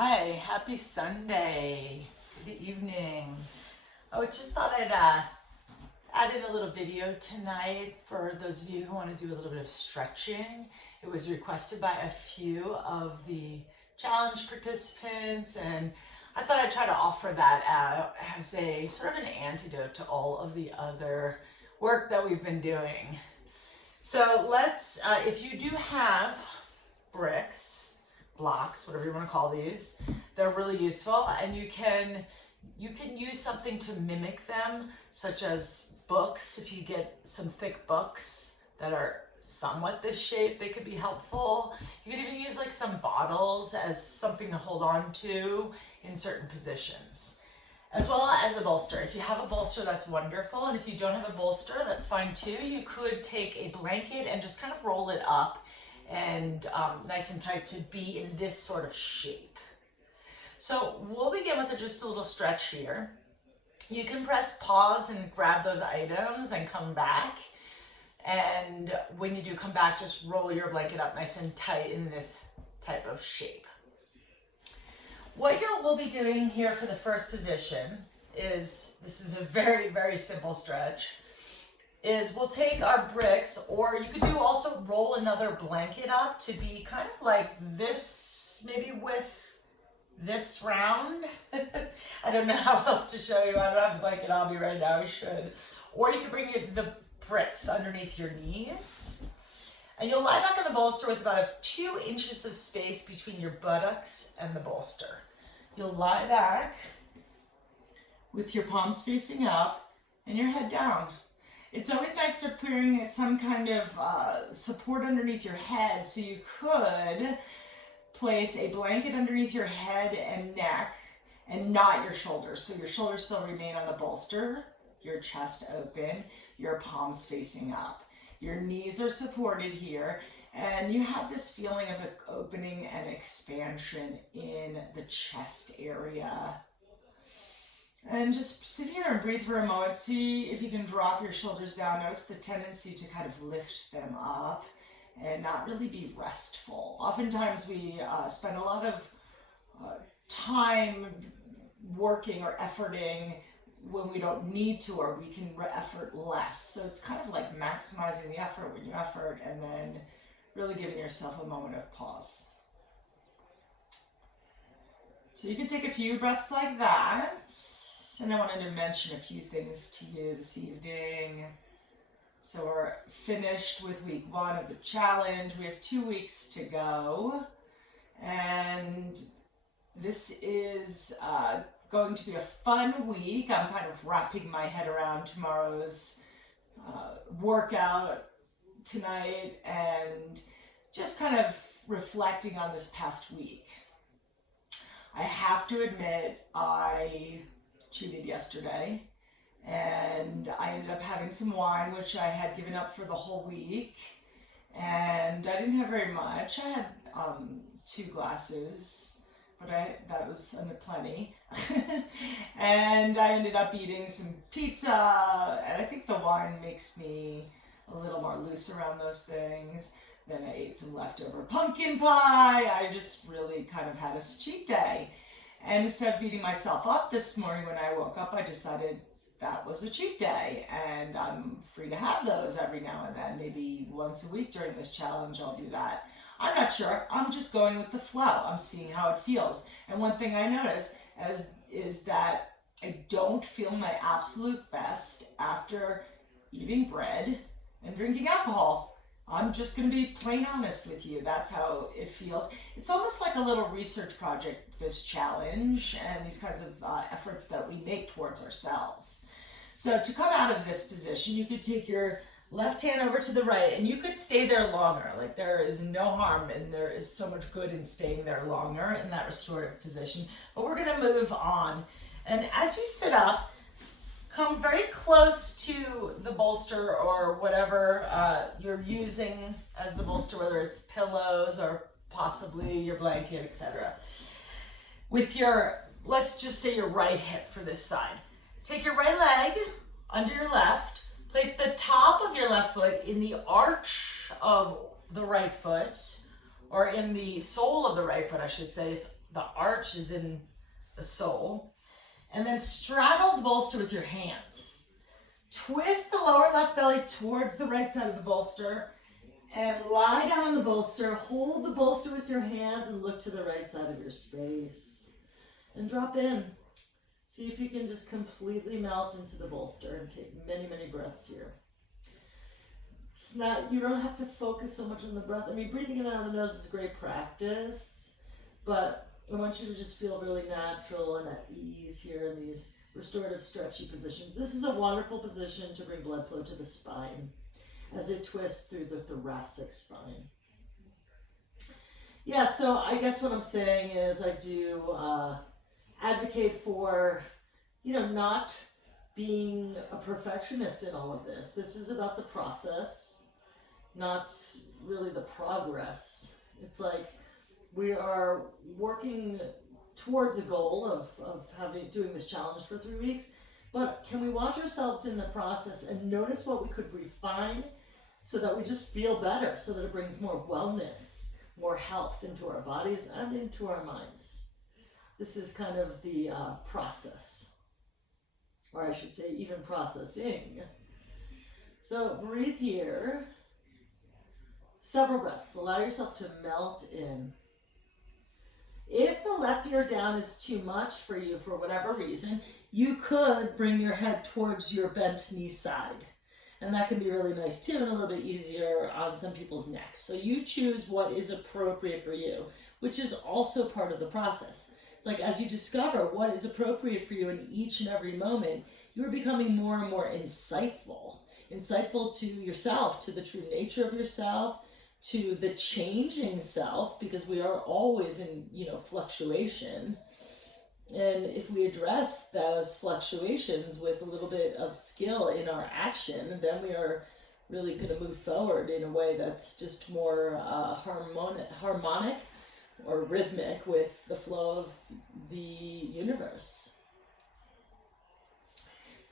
Hi, happy Sunday. Good evening. I just thought I'd add in a little video tonight for those of you who want to do a little bit of stretching. It was requested by a few of the challenge participants, and I thought I'd try to offer that out as a sort of an antidote to all of the other work that we've been doing. So let's, if you do have bricks, blocks, whatever you want to call these, they're really useful, and you can use something to mimic them, such as books. If you get some thick books that are somewhat this shape, they could be helpful. You could even use like some bottles as something to hold on to in certain positions, as well as a bolster. If you have a bolster, that's wonderful, and if you don't have a bolster, that's fine too. You could take a blanket and just kind of roll it up and nice and tight to be in this sort of shape. So we'll begin with just a little stretch here. You can press pause and grab those items and come back. And when you do come back, just roll your blanket up nice and tight in this type of shape. What we'll be doing here for the first position is, this is a very, very simple stretch, is we'll take our bricks, or you could do also roll another blanket up to be kind of like this, maybe with this round. I don't know how else to show you. I don't have the blanket on me right now. I should. Or you could bring the bricks underneath your knees. And you'll lie back on the bolster with about 2 inches of space between your buttocks and the bolster. You'll lie back with your palms facing up and your head down. It's always nice to bring some kind of support underneath your head, so you could place a blanket underneath your head and neck and not your shoulders. So your shoulders still remain on the bolster, your chest open, your palms facing up. Your knees are supported here, and you have this feeling of an opening and expansion in the chest area. And just sit here and breathe for a moment. See if you can drop your shoulders down. Notice the tendency to kind of lift them up and not really be restful. Oftentimes we spend a lot of time working or efforting when we don't need to, or we can effort less. So it's kind of like maximizing the effort when you effort, and then really giving yourself a moment of pause. So you can take a few breaths like that. And I wanted to mention a few things to you this evening. So we're finished with week 1 of the challenge. We have 2 weeks to go. And this is going to be a fun week. I'm kind of wrapping my head around tomorrow's workout tonight and just kind of reflecting on this past week. I have to admit, I cheated yesterday, and I ended up having some wine, which I had given up for the whole week, and I didn't have very much. I had 2 glasses, but that was plenty. And I ended up eating some pizza, and I think the wine makes me a little more loose around those things. Then I ate some leftover pumpkin pie. I just really kind of had a cheat day. And instead of beating myself up this morning when I woke up, I decided that was a cheat day. And I'm free to have those every now and then. Maybe once a week during this challenge, I'll do that. I'm not sure. I'm just going with the flow. I'm seeing how it feels. And one thing I notice is that I don't feel my absolute best after eating bread and drinking alcohol. I'm just going to be plain honest with you. That's how it feels. It's almost like a little research project, this challenge, and these kinds of efforts that we make towards ourselves. So to come out of this position, you could take your left hand over to the right, and you could stay there longer. Like, there is no harm, and there is so much good in staying there longer in that restorative position. But we're going to move on. And as you sit up, come very close to the bolster or whatever you're using as the bolster, whether it's pillows or possibly your blanket, etc. With your, let's just say your right hip for this side. Take your right leg under your left, place the top of your left foot in the arch of the right foot, or in the sole of the right foot, I should say. It's the arch is in the sole. And then straddle the bolster with your hands. Twist the lower left belly towards the right side of the bolster and lie down on the bolster. Hold the bolster with your hands and look to the right side of your space. And drop in. See if you can just completely melt into the bolster and take many, many breaths here. It's not, you don't have to focus so much on the breath. I mean, breathing in and out of the nose is a great practice, but I want you to just feel really natural and at ease here in these restorative stretchy positions. This is a wonderful position to bring blood flow to the spine as it twists through the thoracic spine. Yeah, so I guess what I'm saying is I do advocate for, not being a perfectionist in all of this. This is about the process, not really the progress. It's like we are working towards a goal of doing this challenge for 3 weeks, but can we watch ourselves in the process and notice what we could refine so that we just feel better, so that it brings more wellness, more health into our bodies and into our minds. This is kind of the process, or I should say even processing. So breathe here. Several breaths. Allow yourself to melt in. If the left ear down is too much for you for whatever reason, you could bring your head towards your bent knee side. And that can be really nice too, and a little bit easier on some people's necks. So you choose what is appropriate for you, which is also part of the process. It's like as you discover what is appropriate for you in each and every moment, you're becoming more and more insightful to yourself, to the true nature of yourself, to the changing self, because we are always in, fluctuation. And if we address those fluctuations with a little bit of skill in our action, then we are really going to move forward in a way that's just more harmonic or rhythmic with the flow of the universe.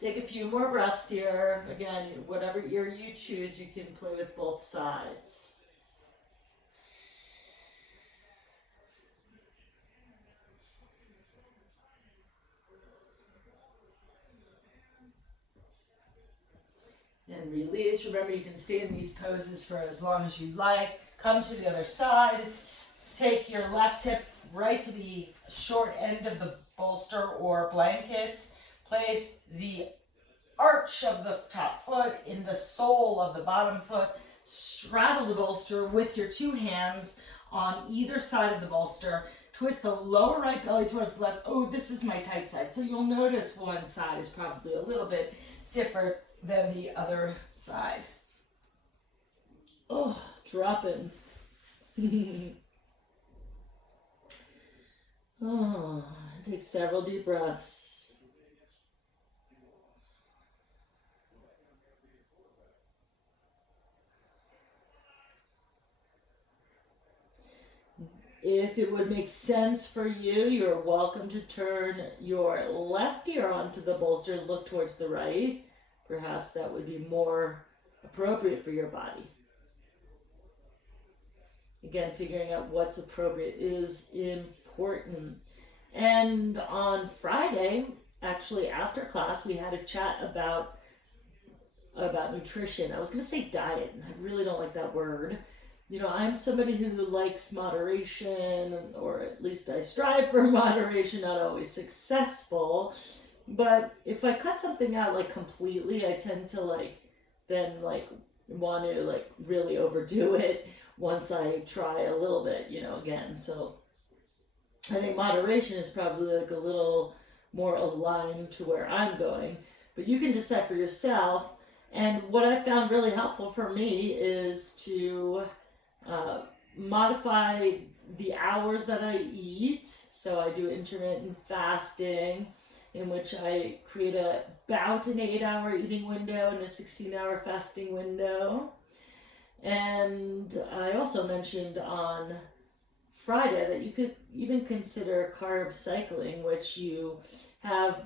Take a few more breaths here. Again, whatever ear you choose, you can play with both sides. And release. Remember, you can stay in these poses for as long as you like. Come to the other side. Take your left hip right to the short end of the bolster or blanket. Place the arch of the top foot in the sole of the bottom foot. Straddle the bolster with your two hands on either side of the bolster. Twist the lower right belly towards the left. Oh, this is my tight side. So you'll notice one side is probably a little bit different than the other side. Oh, dropping. Oh, take several deep breaths. If it would make sense for you, you're welcome to turn your left ear onto the bolster and look towards the right. Perhaps that would be more appropriate for your body. Again, figuring out what's appropriate is important. And on Friday, actually after class, we had a chat about nutrition. I was going to say diet, and I really don't like that word. I'm somebody who likes moderation, or at least I strive for moderation, not always successful. But if I cut something out completely, I tend to want to really overdo it once I try a little bit, again. So I think moderation is probably a little more aligned to where I'm going, but you can decide for yourself. And what I found really helpful for me is to modify the hours that I eat. So I do intermittent fasting, in which I create about an 8-hour eating window and a 16-hour fasting window. And I also mentioned on Friday that you could even consider carb cycling, which you have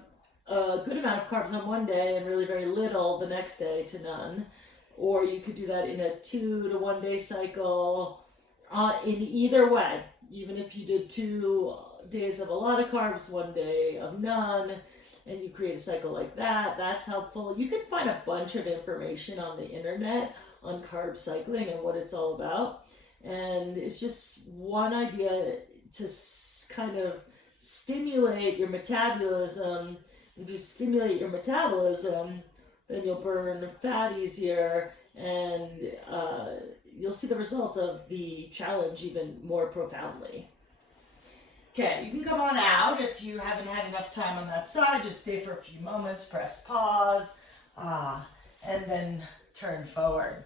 a good amount of carbs on one day and really very little the next day to none. Or you could do that in a 2 to 1 day cycle. in either way. Even if you did 2 days of a lot of carbs, 1 day of none, and you create a cycle like that, that's helpful. You can find a bunch of information on the internet on carb cycling and what it's all about. And it's just one idea to kind of stimulate your metabolism. If you stimulate your metabolism, then you'll burn fat easier, and you'll see the results of the challenge even more profoundly. Okay, you can come on out if you haven't had enough time on that side. Just stay for a few moments, press pause, and then turn forward.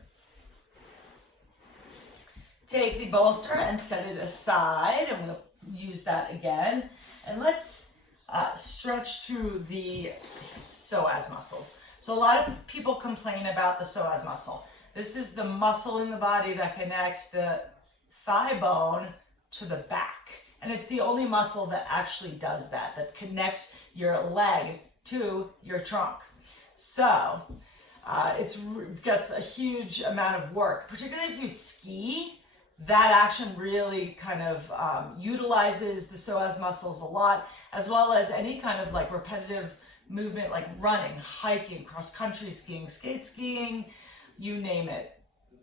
Take the bolster and set it aside, and we'll use that again. And let's stretch through the psoas muscles. So a lot of people complain about the psoas muscle. This is the muscle in the body that connects the thigh bone to the back. And it's the only muscle that actually does that, that connects your leg to your trunk. So it gets a huge amount of work, particularly if you ski. That action really kind of utilizes the psoas muscles a lot, as well as any kind of like repetitive movement like running, hiking, cross-country skiing, skate skiing, you name it.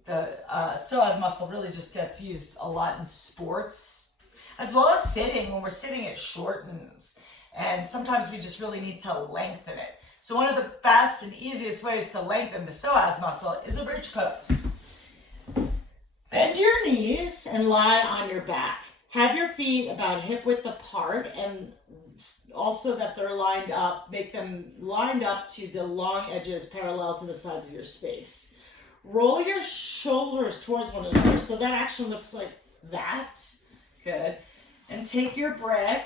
The psoas muscle really just gets used a lot in sports, as well as sitting. When we're sitting, it shortens, and sometimes we just really need to lengthen it. So one of the best and easiest ways to lengthen the psoas muscle is a bridge pose. Bend your knees and lie on your back. Have your feet about hip width apart, and also that they're lined up, make them lined up to the long edges parallel to the sides of your space. Roll your shoulders towards one another so that action looks like that. Good. And take your brick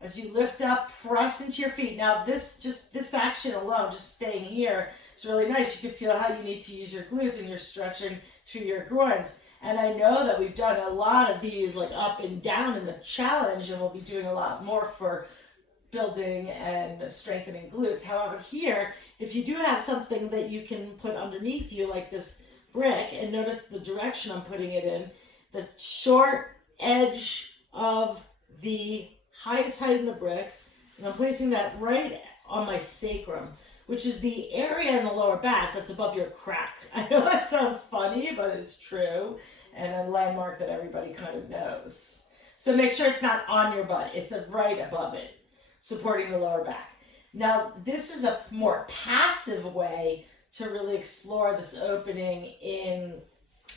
as you lift up, press into your feet. Now this action alone, just staying here, is really nice. You can feel how you need to use your glutes and you're stretching through your groins. And I know that we've done a lot of these like up and down in the challenge, and we'll be doing a lot more for building and strengthening glutes. However, here, if you do have something that you can put underneath you like this brick, and notice the direction I'm putting it in, the short edge of the highest height in the brick, and I'm placing that right on my sacrum, which is the area in the lower back that's above your crack. I know that sounds funny, but it's true, and a landmark that everybody kind of knows. So make sure it's not on your butt, it's right above it, supporting the lower back. Now, this is a more passive way to really explore this opening in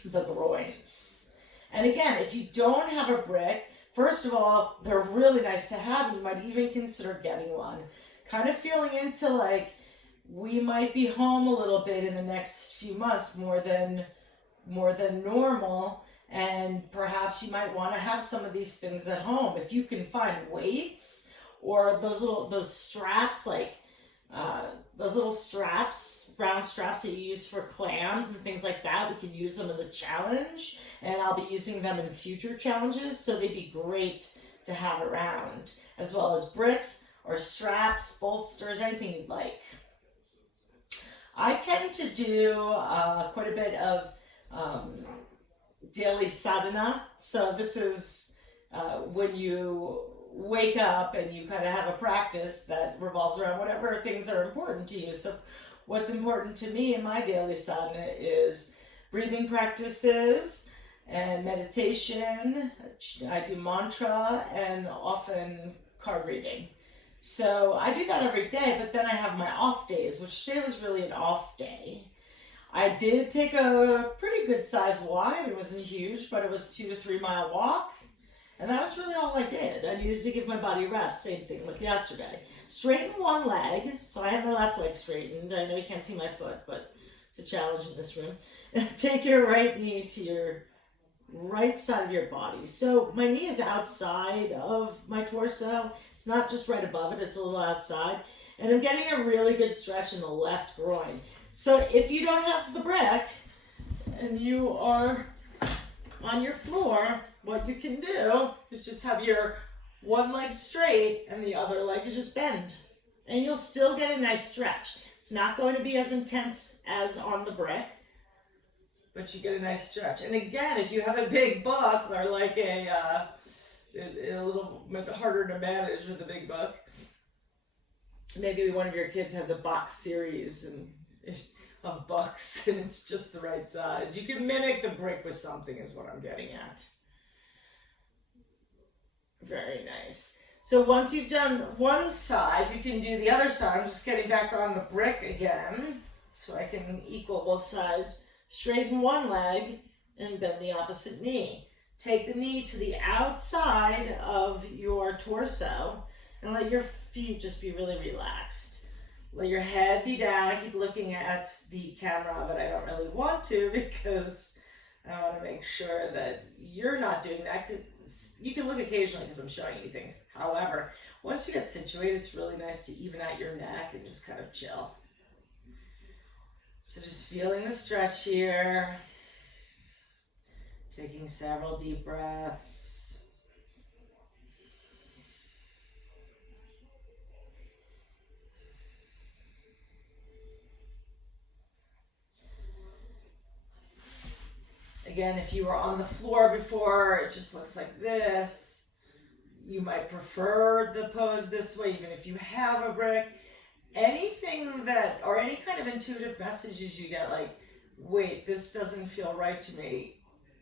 the groins. And again, if you don't have a brick, first of all, they're really nice to have. You might even consider getting one. Kind of feeling into like, we might be home a little bit in the next few months, more than normal, and perhaps you might want to have some of these things at home. If you can find weights or those straps, like those little straps, brown straps that you use for clams and things like that, we can use them in the challenge, and I'll be using them in future challenges, so they'd be great to have around, as well as bricks or straps, bolsters, anything you'd like. I tend to do quite a bit of daily sadhana. So this is when you wake up and you kind of have a practice that revolves around whatever things are important to you. So what's important to me in my daily sadhana is breathing practices and meditation. I do mantra and often card reading. So I do that every day, but then I have my off days, which today was really an off day. I did take a pretty good sized walk. It wasn't huge, but it was 2 to 3 mile walk. And that was really all I did. I needed to give my body a rest, same thing with yesterday. Straighten one leg. So I have my left leg straightened. I know you can't see my foot, but it's a challenge in this room. Take your right knee to your right side of your body. So my knee is outside of my torso. It's not just right above it, it's a little outside. And I'm getting a really good stretch in the left groin. So if you don't have the brick and you are on your floor, what you can do is just have your one leg straight and the other leg is just bend. And you'll still get a nice stretch. It's not going to be as intense as on the brick, but you get a nice stretch. And again, if you have a big book or like a little bit harder to manage with a big book, maybe one of your kids has a box series of books and it's just the right size. You can mimic the brick with something is what I'm getting at. Very nice. So once you've done one side, you can do the other side. I'm just getting back on the brick again so I can equal both sides. Straighten one leg and bend the opposite knee. Take the knee to the outside of your torso and let your feet just be really relaxed. Let your head be down. I keep looking at the camera, but I don't really want to because I want to make sure that you're not doing that. Cause you can look occasionally because I'm showing you things. However, once you get situated, it's really nice to even out your neck and just kind of chill. So just feeling the stretch here. Taking several deep breaths. Again, if you were on the floor before, it just looks like this. You might prefer the pose this way, even if you have a brick. Anything that, or any kind of intuitive messages you get, like, wait, this doesn't feel right to me.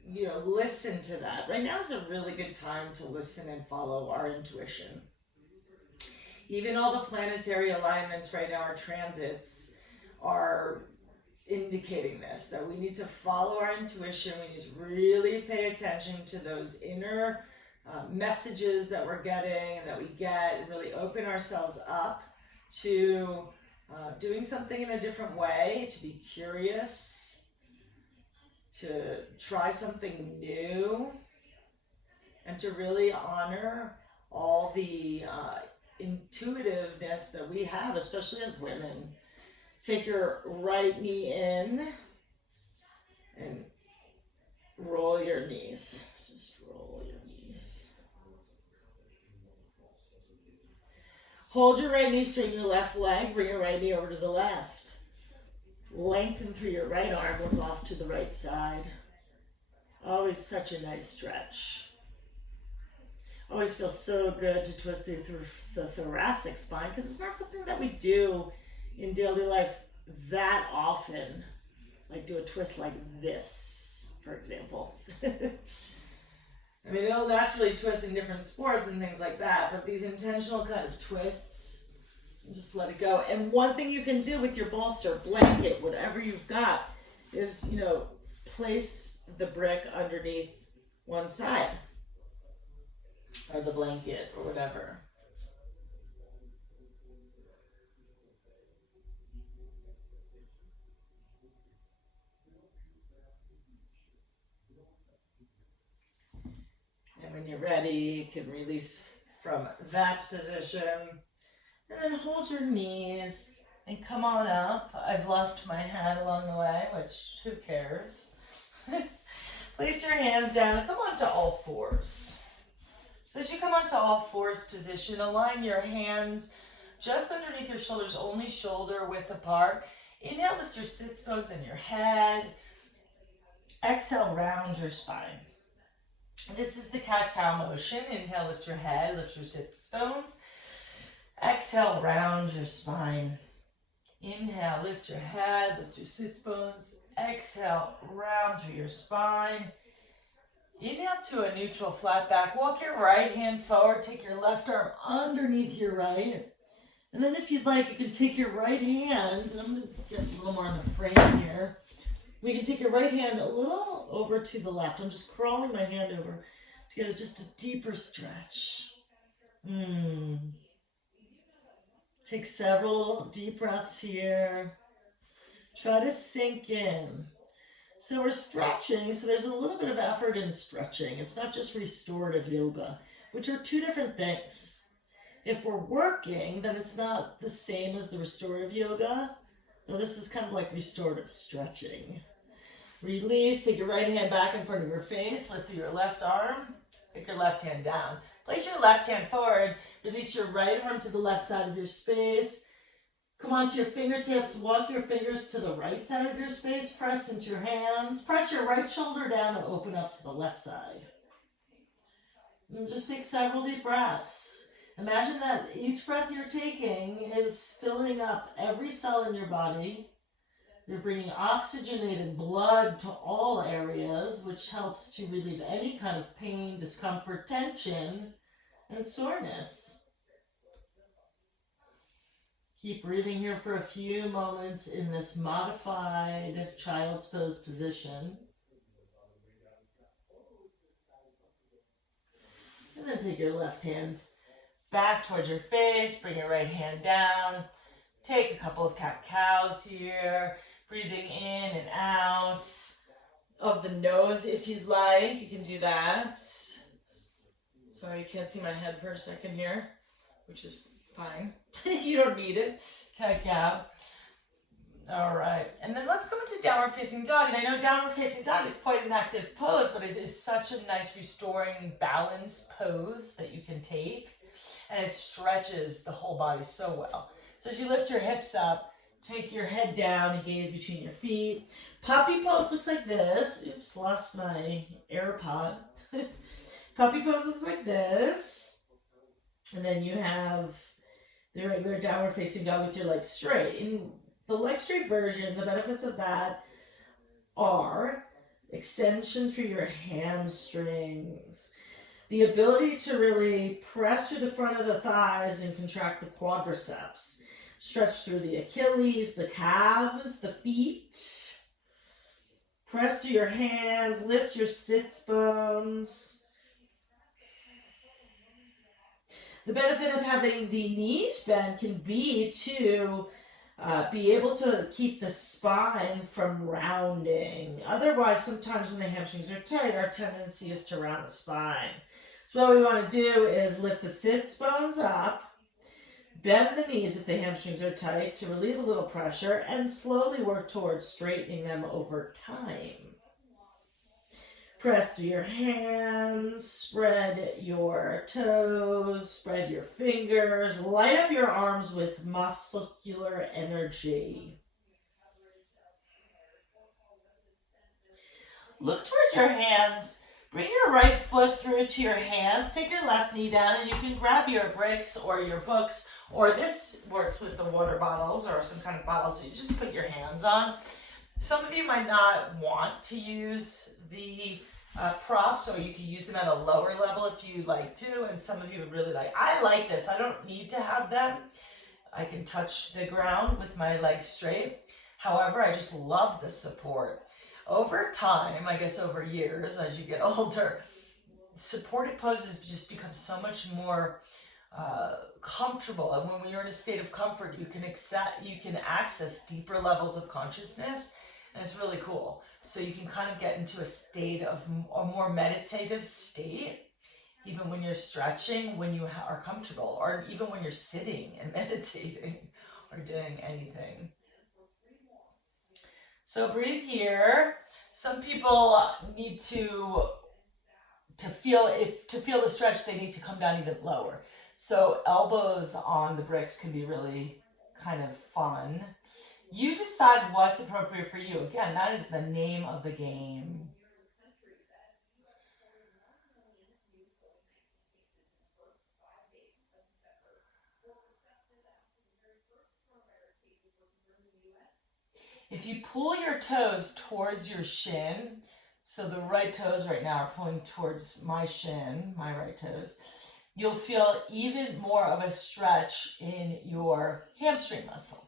You know, listen to that. Right now is a really good time to listen and follow our intuition. Even all the planetary alignments right now, our transits, are indicating this, that we need to follow our intuition. We need to really pay attention to those inner messages that we're getting and that we get, and really open ourselves up to doing something in a different way, to be curious, to try something new, and to really honor all the intuitiveness that we have, especially as women. Take your right knee in and roll your knees. Just roll your knees. Hold your right knee, straighten your left leg, bring your right knee over to the left. Lengthen through your right arm, look off to the right side. Always such a nice stretch. Always feels so good to twist through the thoracic spine because it's not something that we do in daily life that often. Like do a twist like this, for example. I mean, it'll naturally twist in different sports and things like that, but these intentional kind of twists, just let it go. And one thing you can do with your bolster, blanket, whatever you've got, is, you know, place the brick underneath one side, or the blanket, or whatever. And when you're ready, you can release from that position. And then hold your knees and come on up. I've lost my hat along the way, which who cares? Place your hands down and come onto all fours. So as you come onto all fours position, align your hands just underneath your shoulders, only shoulder width apart. Inhale, lift your sits bones and your head. Exhale, round your spine. This is the cat-cow motion. Inhale, lift your head, lift your sits bones. Exhale, round your spine. Inhale, lift your head, lift your sits bones. Exhale, round through your spine. Inhale to a neutral flat back. Walk your right hand forward. Take your left arm underneath your right. And then if you'd like, you can take your right hand, and I'm going to get a little more on the frame here. We can take your right hand a little over to the left. I'm just crawling my hand over to get just a deeper stretch. Take several deep breaths here. Try to sink in. So we're stretching, so there's a little bit of effort in stretching. It's not just restorative yoga, which are two different things. If we're working, then it's not the same as the restorative yoga. Now this is kind of like restorative stretching. Release, take your right hand back in front of your face, lift through your left arm, pick your left hand down. Place your left hand forward, release your right arm to the left side of your space. Come onto your fingertips, walk your fingers to the right side of your space, press into your hands, press your right shoulder down and open up to the left side. And just take several deep breaths. Imagine that each breath you're taking is filling up every cell in your body. You're bringing oxygenated blood to all areas, which helps to relieve any kind of pain, discomfort, tension, and soreness. Keep breathing here for a few moments in this modified child's pose position. And then take your left hand back towards your face, bring your right hand down. Take a couple of cat-cows here, breathing in and out of the nose if you'd like. You can do that. Sorry, you can't see my head for a second here, which is fine. You don't need it. Cat-cow. All right, and then let's go into downward facing dog. And I know downward facing dog is quite an active pose, but it is such a nice restoring balance pose that you can take. And it stretches the whole body so well. So as you lift your hips up, take your head down and gaze between your feet. Puppy pose looks like this. Oops, lost my AirPod. Puppy pose looks like this. And then you have the regular downward facing dog with your legs straight. In the leg straight version, the benefits of that are extension through your hamstrings, the ability to really press through the front of the thighs and contract the quadriceps, stretch through the Achilles, the calves, the feet, press through your hands, lift your sits bones. The benefit of having the knees bent can be to be able to keep the spine from rounding. Otherwise, sometimes when the hamstrings are tight, our tendency is to round the spine. So what we want to do is lift the sits bones up, bend the knees if the hamstrings are tight to relieve a little pressure, and slowly work towards straightening them over time. Press through your hands, spread your toes, spread your fingers, light up your arms with muscular energy. Look towards your hands. Bring your right foot through to your hands. Take your left knee down and you can grab your bricks or your books, or this works with the water bottles or some kind of bottles that you just put your hands on. Some of you might not want to use the props, or you can use them at a lower level if you like to, and some of you would really like. I like this. I don't need to have them. I can touch the ground with my legs straight. However, I just love the support. Over time, I guess over years, as you get older, supported poses just become so much more comfortable. And when you're in a state of comfort, you can access deeper levels of consciousness, and it's really cool. So you can kind of get into a state of a more meditative state, even when you're stretching, when you are comfortable, or even when you're sitting and meditating or doing anything. So breathe here. Some people need to feel the stretch, they need to come down even lower. So elbows on the bricks can be really kind of fun. You decide what's appropriate for you. Again, that is the name of the game. If you pull your toes towards your shin, so the right toes right now are pulling towards my shin, my right toes, you'll feel even more of a stretch in your hamstring muscle.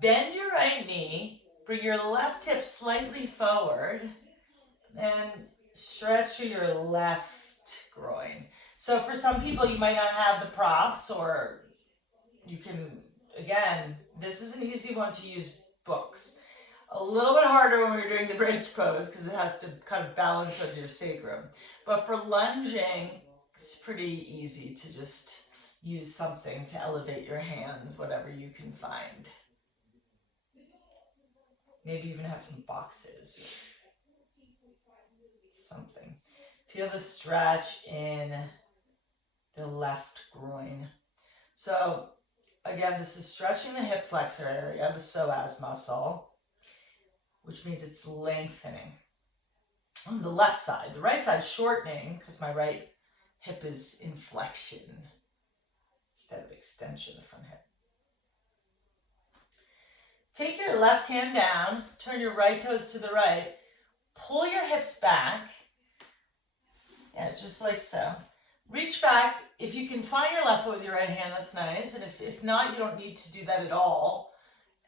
Bend your right knee, bring your left hip slightly forward, and stretch through your left groin. So for some people, you might not have the props, or you can, again, this is an easy one to use, books. A little bit harder when we're doing the bridge pose because it has to kind of balance on your sacrum. But for lunging, it's pretty easy to just use something to elevate your hands, whatever you can find. Maybe even have some boxes. something. Feel the stretch in the left groin. So again, this is stretching the hip flexor area, the psoas muscle, which means it's lengthening. On the left side, the right side shortening because my right hip is in flexion instead of extension, the front hip. Take your left hand down, turn your right toes to the right, pull your hips back. Yeah, just like so. Reach back. If you can find your left foot with your right hand, that's nice. And if not, you don't need to do that at all.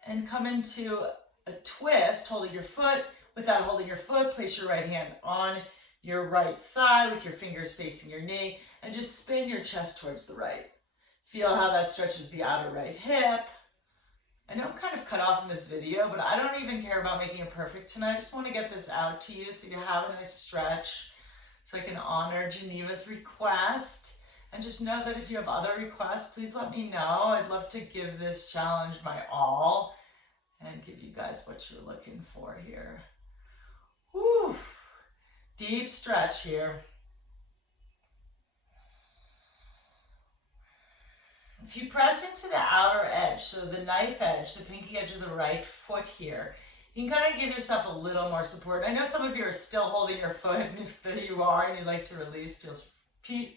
And come into a twist, holding your foot. Without holding your foot, place your right hand on your right thigh with your fingers facing your knee and just spin your chest towards the right. Feel how that stretches the outer right hip. I know I'm kind of cut off in this video, but I don't even care about making it perfect tonight. I just want to get this out to you so you have a nice stretch, so I can honor Geneva's request. And just know that if you have other requests, please let me know. I'd love to give this challenge my all and give you guys what you're looking for here. Whew. Deep stretch here. If you press into the outer edge, so the knife edge, the pinky edge of the right foot here, you can kind of give yourself a little more support. I know some of you are still holding your foot, and if you are and you'd like to release,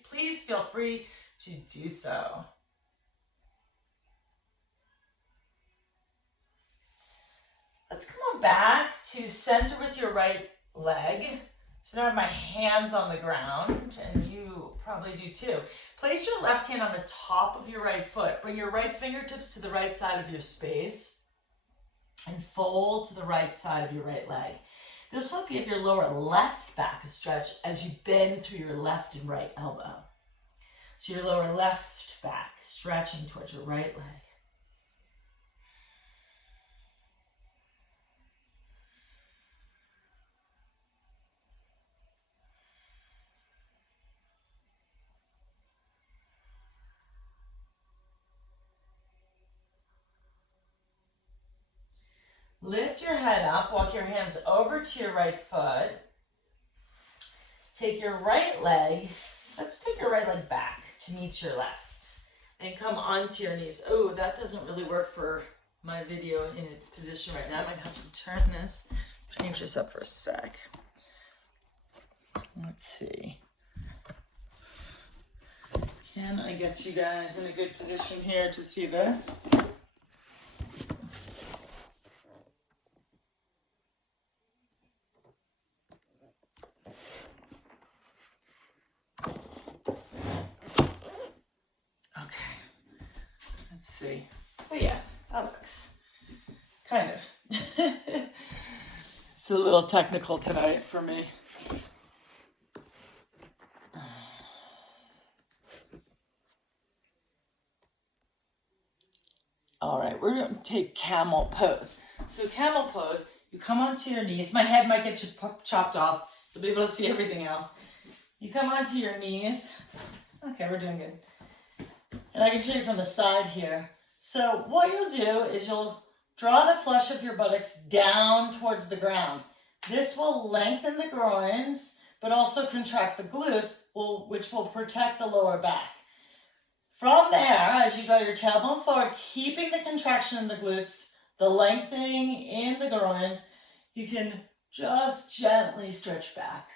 please feel free to do so. Let's come on back to center with your right leg. So now I have my hands on the ground, and you probably do too. Place your left hand on the top of your right foot. Bring your right fingertips to the right side of your space and fold to the right side of your right leg. This will give your lower left back a stretch as you bend through your left and right elbow. So your lower left back stretching towards your right leg. Lift your head up, walk your hands over to your right foot. Take your right leg, let's take your right leg back to meet your left. And come onto your knees. Oh, that doesn't really work for my video in its position right now. I might have to turn this, change this up for a sec. Let's see. Can I get you guys in a good position here to see this? Let's see. Oh yeah, that looks kind of. It's a little technical tonight for me. All right, we're going to take camel pose. So camel pose, you come onto your knees. My head might get chopped off. You'll be able to see everything else. You come onto your knees. Okay, we're doing good. And I can show you from the side here. So what you'll do is you'll draw the flesh of your buttocks down towards the ground. This will lengthen the groins, but also contract the glutes, which will protect the lower back. From there, as you draw your tailbone forward, keeping the contraction in the glutes, the lengthening in the groins, you can just gently stretch back.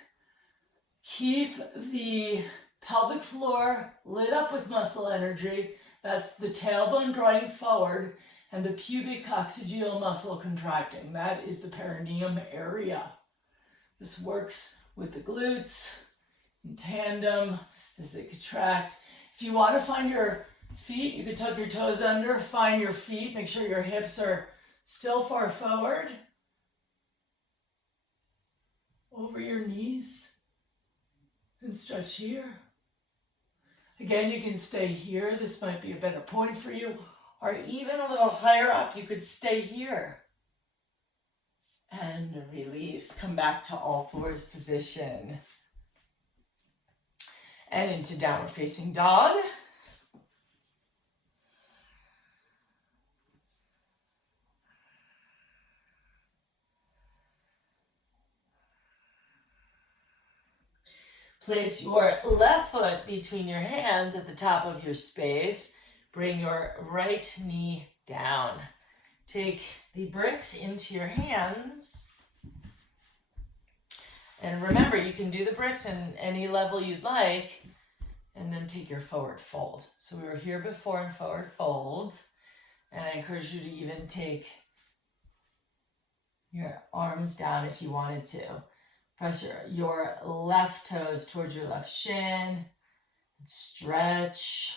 Keep the pelvic floor lit up with muscle energy. That's the tailbone drawing forward and the pubic coccygeal muscle contracting. That is the perineum area. This works with the glutes in tandem as they contract. If you want to find your feet, you can tuck your toes under, find your feet, make sure your hips are still far forward. Over your knees and stretch here. Again, you can stay here. This might be a better point for you. Or even a little higher up, you could stay here. And release. Come back to all fours position. And into downward facing dog. Place your left foot between your hands at the top of your space. Bring your right knee down. Take the bricks into your hands. And remember, you can do the bricks in any level you'd like, and then take your forward fold. So we were here before in forward fold, and I encourage you to even take your arms down if you wanted to. Press your left toes towards your left shin. Stretch.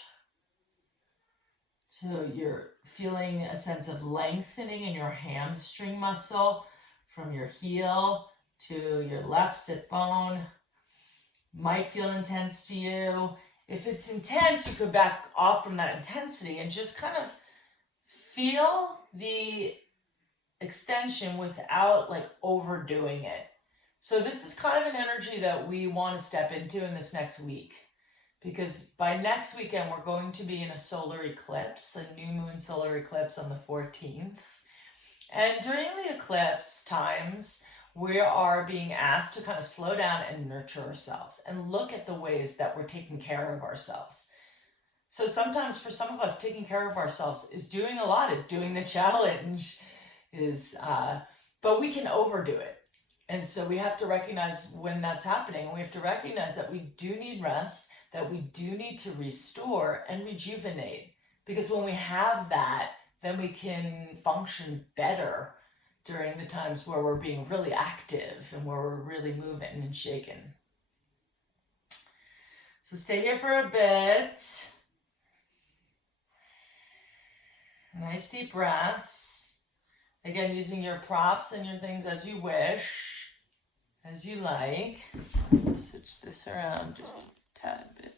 So you're feeling a sense of lengthening in your hamstring muscle from your heel to your left sit bone. Might feel intense to you. If it's intense, you could back off from that intensity and just kind of feel the extension without like overdoing it. So this is kind of an energy that we want to step into in this next week, because by next weekend we're going to be in a solar eclipse, a new moon solar eclipse on the 14th. And during the eclipse times, we are being asked to kind of slow down and nurture ourselves and look at the ways that we're taking care of ourselves. So sometimes for some of us, taking care of ourselves is doing a lot, is doing the challenge, but we can overdo it. And so we have to recognize when that's happening. We have to recognize that we do need rest, that we do need to restore and rejuvenate. Because when we have that, then we can function better during the times where we're being really active and where we're really moving and shaking. So stay here for a bit. Nice deep breaths. Again, using your props and your things as you wish, as you like. Switch this around just a tad bit.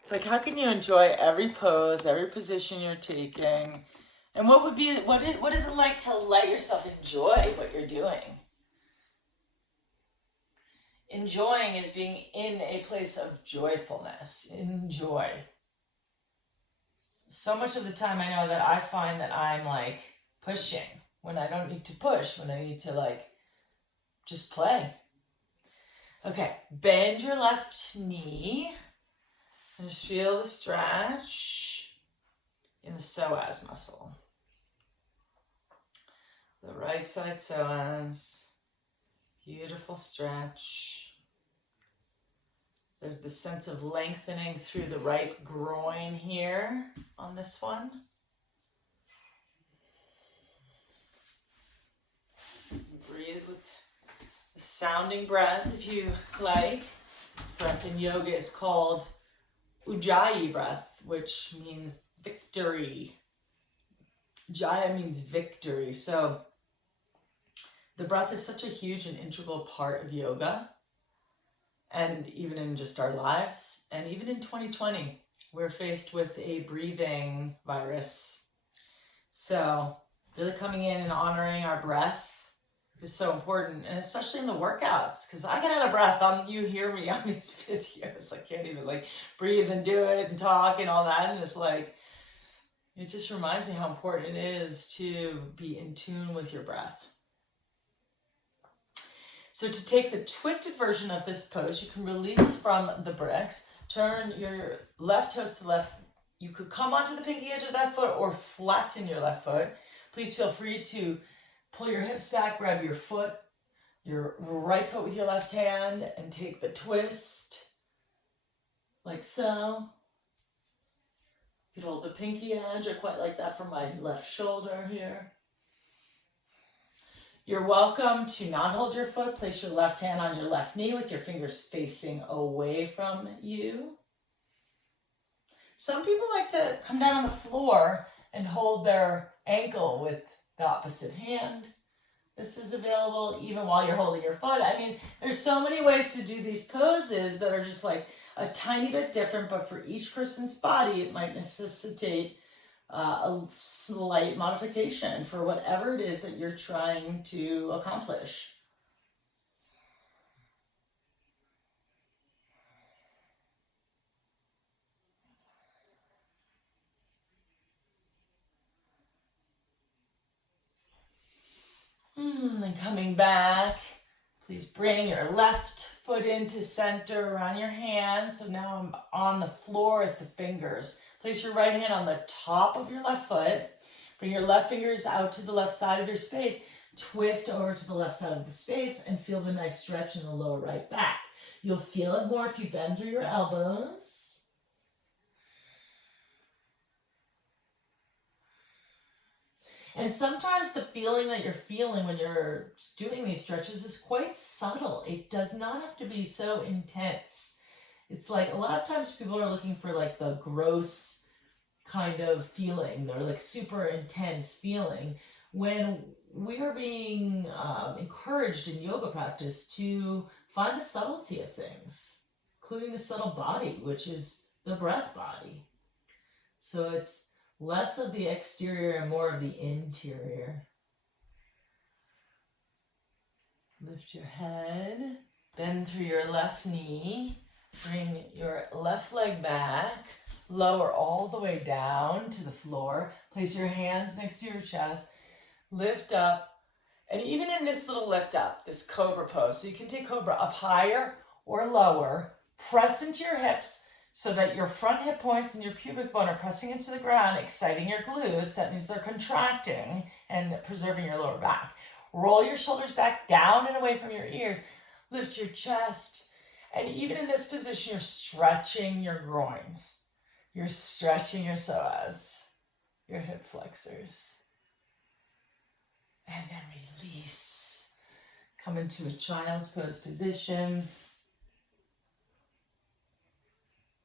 It's like, how can you enjoy every pose, every position you're taking? And what is it like to let yourself enjoy what you're doing? Enjoying is being in a place of joyfulness. Enjoy. So much of the time I know that I find that I'm like pushing when I don't need to push, when I need to like just play. Okay, bend your left knee and just feel the stretch in the psoas muscle. The right side psoas, beautiful stretch. There's the sense of lengthening through the right groin here on this one. Breathe with the sounding breath if you like. This breath in yoga is called Ujjayi breath, which means victory. Jaya means victory. So the breath is such a huge and integral part of yoga. And even in just our lives, and even in 2020, we're faced with a breathing virus. So really coming in and honoring our breath is so important, and especially in the workouts, because I get out of breath. You hear me on these videos. I can't even like breathe and do it and talk and all that. And it's like, it just reminds me how important it is to be in tune with your breath. So to take the twisted version of this pose, you can release from the bricks, turn your left toes to left. You could come onto the pinky edge of that foot or flatten your left foot. Please feel free to pull your hips back, grab your right foot with your left hand, and take the twist, like so. You could hold the pinky edge or quite like that from my left shoulder here. You're welcome to not hold your foot. Place your left hand on your left knee with your fingers facing away from you. Some people like to come down on the floor and hold their ankle with the opposite hand. This is available even while you're holding your foot. I mean, there's so many ways to do these poses that are just like a tiny bit different, but for each person's body, it might necessitate a slight modification for whatever it is that you're trying to accomplish. And coming back, please bring your left foot into center around your hand. So now I'm on the floor at the fingers. Place your right hand on the top of your left foot. Bring your left fingers out to the left side of your space. Twist over to the left side of the space and feel the nice stretch in the lower right back. You'll feel it more if you bend through your elbows. And sometimes the feeling that you're feeling when you're doing these stretches is quite subtle. It does not have to be so intense. It's like a lot of times people are looking for like the gross kind of feeling. They're like super intense feeling, when we are being encouraged in yoga practice to find the subtlety of things, including the subtle body, which is the breath body. So it's less of the exterior and more of the interior. Lift your head, bend through your left knee, bring your left leg back, lower all the way down to the floor, place your hands next to your chest, lift up, and even in this little lift up, this cobra pose, so you can take cobra up higher or lower, press into your hips, so that your front hip points and your pubic bone are pressing into the ground, exciting your glutes. That means they're contracting and preserving your lower back. Roll your shoulders back down and away from your ears. Lift your chest. And even in this position, you're stretching your groins. You're stretching your psoas, your hip flexors. And then release. Come into a child's pose position.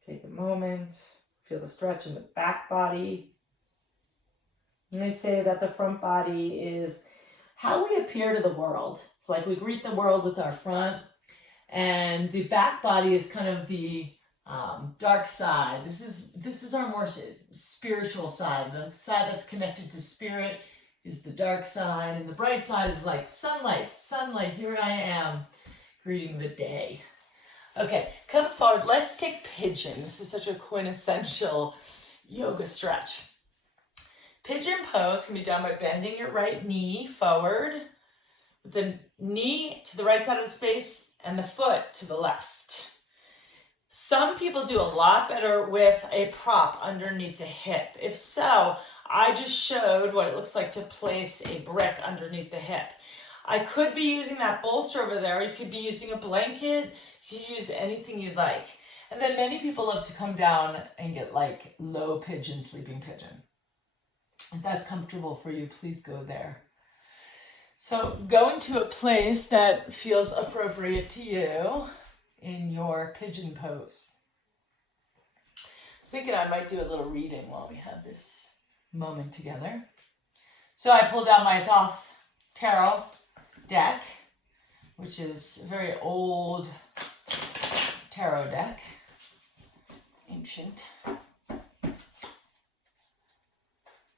Take a moment, feel the stretch in the back body. And they say that the front body is how we appear to the world. It's like we greet the world with our front, and the back body is kind of the dark side. This is our more spiritual side. The side that's connected to spirit is the dark side, and the bright side is like sunlight, here I am, greeting the day. Okay, come forward. Let's take pigeon. This is such a quintessential yoga stretch. Pigeon pose can be done by bending your right knee forward, with the knee to the right side of the space and the foot to the left. Some people do a lot better with a prop underneath the hip. If so, I just showed what it looks like to place a brick underneath the hip. I could be using that bolster over there. You could be using a blanket. You can use anything you'd like. And then many people love to come down and get like low pigeon, sleeping pigeon. If that's comfortable for you, please go there. So going to a place that feels appropriate to you in your pigeon pose. I was thinking I might do a little reading while we have this moment together. So I pulled out my Thoth Tarot deck, which is a very old tarot deck, ancient,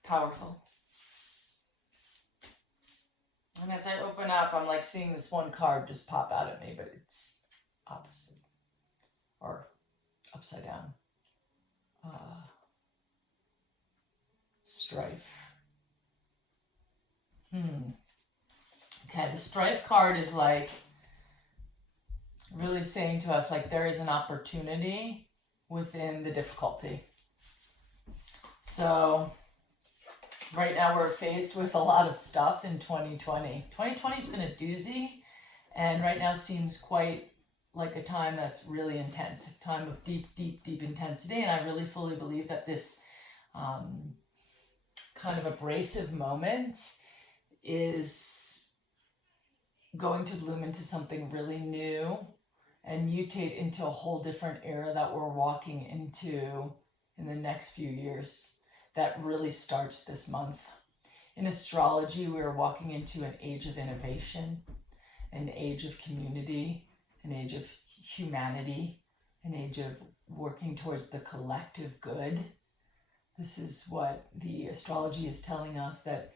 powerful. And as I open up, I'm like seeing this one card just pop out at me, but it's opposite or upside down. Strife. Okay, the strife card is like really saying to us, like, there is an opportunity within the difficulty. So right now we're faced with a lot of stuff in 2020. 2020's been a doozy, and right now seems quite like a time that's really intense, a time of deep intensity. And I really fully believe that this kind of abrasive moment is going to bloom into something really new and mutate into a whole different era that we're walking into in the next few years that really starts this month. In astrology, we're walking into an age of innovation, an age of community, an age of humanity, an age of working towards the collective good. This is what the astrology is telling us, that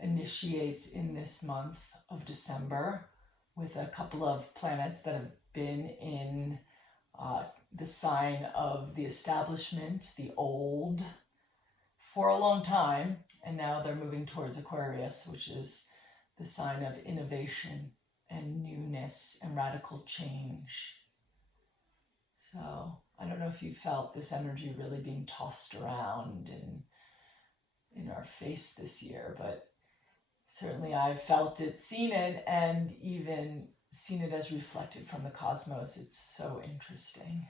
initiates in this month of December with a couple of planets that have been in the sign of the establishment, the old, for a long time, and now they're moving towards Aquarius, which is the sign of innovation and newness and radical change. So I don't know if you felt this energy really being tossed around in our face this year, but certainly I've felt it, seen it, and even seen it as reflected from the cosmos. It's so interesting.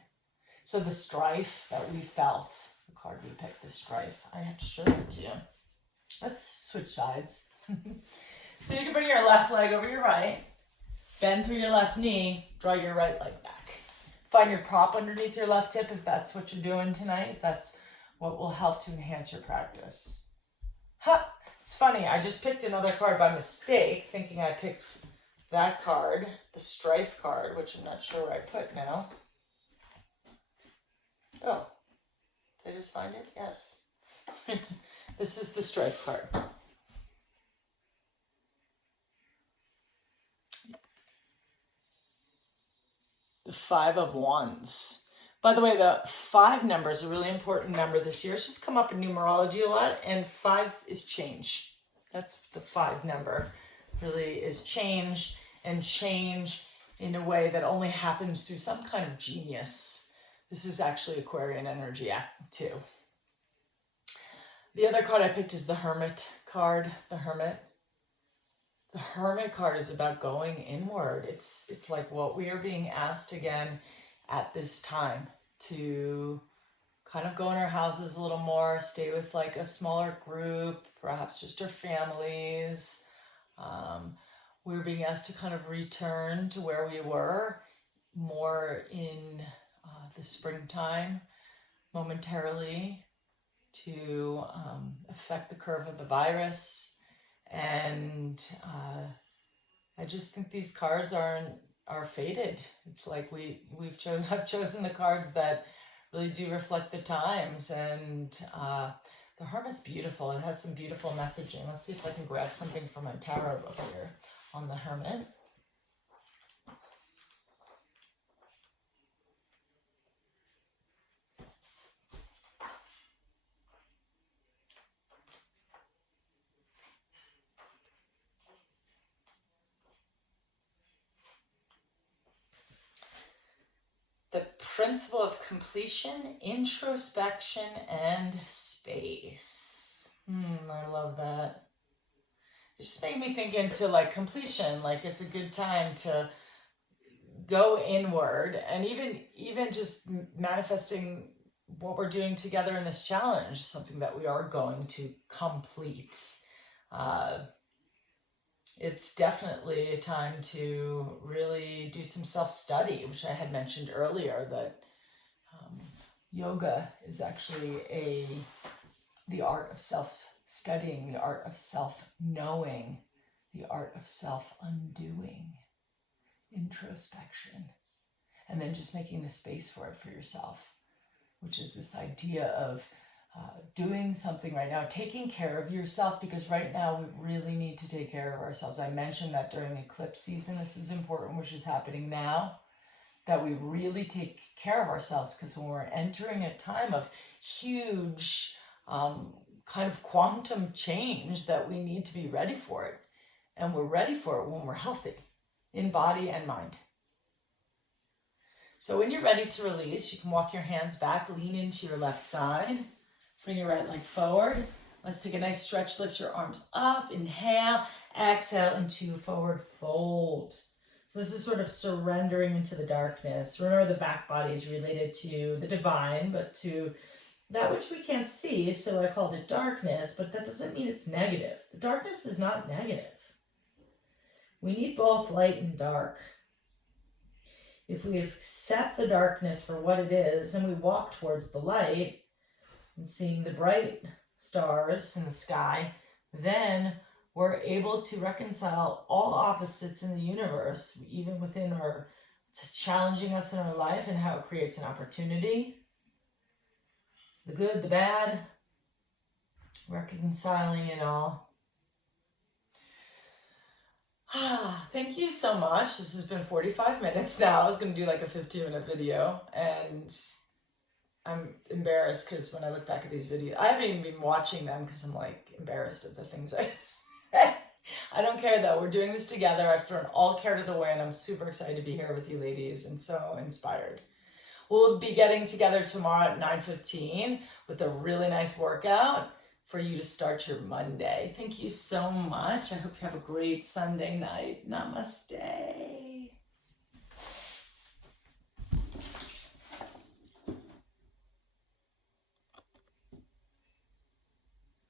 So the strife that we felt, the card we picked, the strife, I have to show it to you. Let's switch sides. So you can bring your left leg over your right, bend through your left knee, draw your right leg back. Find your prop underneath your left hip if that's what you're doing tonight, if that's what will help to enhance your practice. Ha! It's funny, I just picked another card by mistake, thinking I picked that card, the strife card, which I'm not sure where I put now. Oh, did I just find it? Yes. This is the strife card. The 5 of Wands. By the way, the 5 number is a really important number this year. It's just come up in numerology a lot, and 5 is change. That's the 5 number. Really is change, and change in a way that only happens through some kind of genius. This is actually Aquarian energy too. The other card I picked is the Hermit card, the Hermit. The Hermit card is about going inward. It's like what we are being asked again at this time, to kind of go in our houses a little more, stay with like a smaller group, perhaps just our families. We're being asked to kind of return to where we were more in the springtime momentarily, to affect the curve of the virus. And I just think these cards are fated. It's like I've chosen the cards that really do reflect the times, and the Hermit's beautiful. It has some beautiful messaging. Let's see if I can grab something from my tarot book here on the Hermit. The principle of completion, introspection, and space. I love that. It just made me think into like completion, like it's a good time to go inward, and even just manifesting what we're doing together in this challenge, something that we are going to complete. It's definitely a time to really do some self-study, which I had mentioned earlier, that yoga is actually the art of self-studying, the art of self-knowing, the art of self-undoing, introspection, and then just making the space for it for yourself, which is this idea of doing something right now, taking care of yourself, because right now we really need to take care of ourselves. I mentioned that during eclipse season, this is important, which is happening now, that we really take care of ourselves, because when we're entering a time of huge kind of quantum change, that we need to be ready for it. And we're ready for it when we're healthy in body and mind. So when you're ready to release, you can walk your hands back, lean into your left side. Bring your right leg forward. Let's take a nice stretch. Lift your arms up. Inhale. Exhale into forward fold. So this is sort of surrendering into the darkness. Remember, the back body is related to the divine, but to that which we can't see. So I called it darkness, but that doesn't mean it's negative. The darkness is not negative. We need both light and dark. If we accept the darkness for what it is and we walk towards the light, and seeing the bright stars in the sky, then we're able to reconcile all opposites in the universe, even within it's challenging us in our life, and how it creates an opportunity. The good, the bad, reconciling it all. Thank you so much. This has been 45 minutes now. I was going to do like a 15-minute video, and I'm embarrassed because when I look back at these videos, I haven't even been watching them because I'm like embarrassed of the things I say. I don't care though. We're doing this together. I've thrown all care to the wind. I'm super excited to be here with you ladies and so inspired. We'll be getting together tomorrow at 9:15 with a really nice workout for you to start your Monday. Thank you so much. I hope you have a great Sunday night. Namaste.